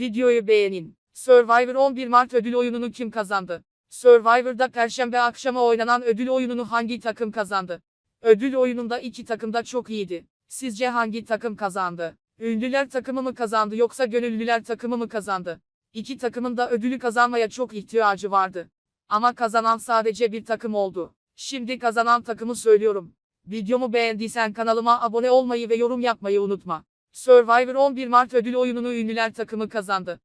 Videoyu beğenin. Survivor 11 Mart ödül oyununu kim kazandı? Survivor'da Perşembe akşamı oynanan ödül oyununu hangi takım kazandı? Ödül oyununda iki takım da çok iyiydi. Sizce hangi takım kazandı? Ünlüler takımı mı kazandı yoksa gönüllüler takımı mı kazandı? İki takımın da ödülü kazanmaya çok ihtiyacı vardı. Ama kazanan sadece bir takım oldu. Şimdi kazanan takımı söylüyorum. Videomu beğendiysen kanalıma abone olmayı ve yorum yapmayı unutma. Survivor 11 Mart ödül oyununu ünlüler takımı kazandı.